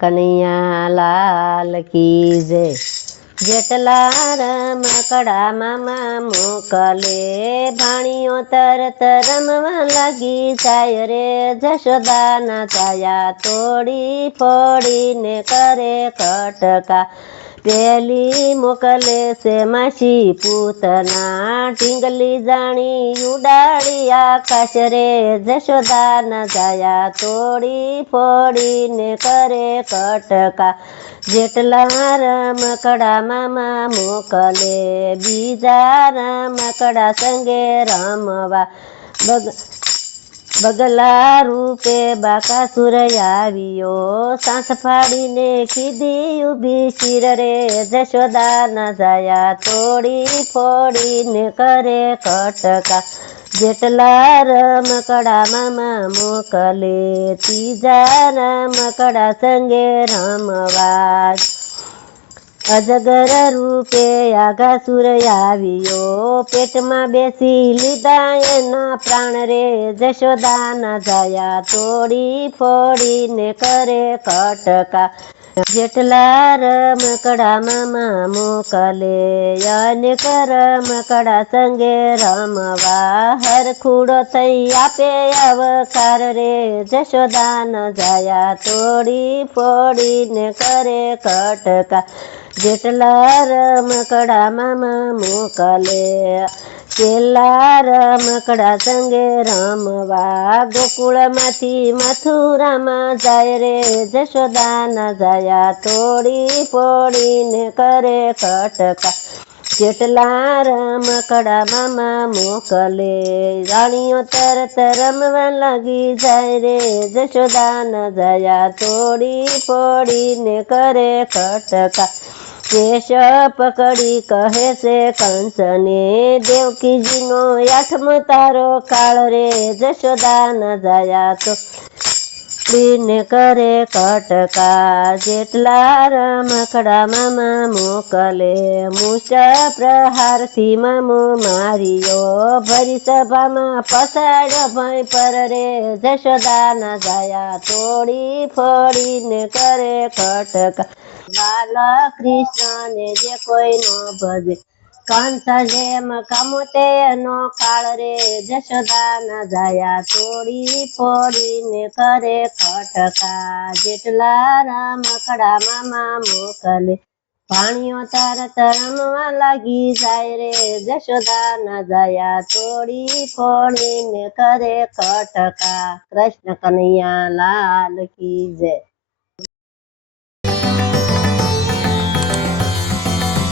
કનૈયા લાલ કી જય। જેટલા રમકડા મામા મોકલે ભાણીઓ તરત રમવા લાગી જાય રે। જશોદાના છાયા તોડી ફોડીને કરે કટકા। પેલી મોકલે છે માસી પૂતના ઢીંગલી જાણી ઉડાડી આકાશ રે। જશોદાના છાયા તોડી ફોડીને કરે કટકા। જેટલા રમકડા મામા મોકલે બીજા રમકડા સંગે રમવા। બગલા રૂપે બાકાસુર આવ્યો સાંસ ફાડીને કીધી ઊભી શિર રે। જશોદાના છાયા તોડી ફોડીને કરે કટકા। જેટલા રમકડા મામા મોકલે ત્રીજા રમકડા સંગે રમવા। અજગર રૂપે આઘાસુર આવ્યો પેટમાં બેસી લીધા એના પ્રાણ રે। જશોદાના છાયા તોડી ફોડીને કરે કટકા। જેટલા રમકડા મામા મોકલે અનેક રમકડા સંગે રમવા। હરખુડો થઈ આપે આવકાર રે। જશોદાના છાયા તોડી ફોડીને કરે કટકા। જેટલા રમકડા મામા મોકલે પેલા રમકડા સંગે રમવા। ગોકુળમાંથી મથુરામાં જાય રે। જશોદાના છાયા તોડી ફોડીને કરે કટકા। જેટલા રમકડા મામા મોકલે રાણીઓ તરત રમવા લાગી જાય રે। જશોદાના છાયા તોડી ફોડીને કરે કટકા। કેશ પકડી કહે છે કંસને દેવકીજીનો આઠમો તારો કાળ રે। જશોદાના છાયા તોડીને કરે કટકા। જેટલા રમકડા મામા મોકલે મૂષ પ્રહારથી મામો માર્યો ભરી સભામાં પસાડ્યો ભય પર રે। જશોદાના છાયા તોડી ફોડીને કરે કટકા। બાલકૃષ્ણને જે કોઈ નો ભજે કંસ જેમ કમુતે નો કાળ રે। જશોદાના છાયા તોડી ફોડીને કરે કટકા। જેટલા રમકડા મામા મોકલે ભાણીઓ તરત રમવા લાગી જાય રે। જશોદાના છાયા તોડી ફોડીને કરે કટકા। કૃષ્ણ કનૈયા લાલ કી જય।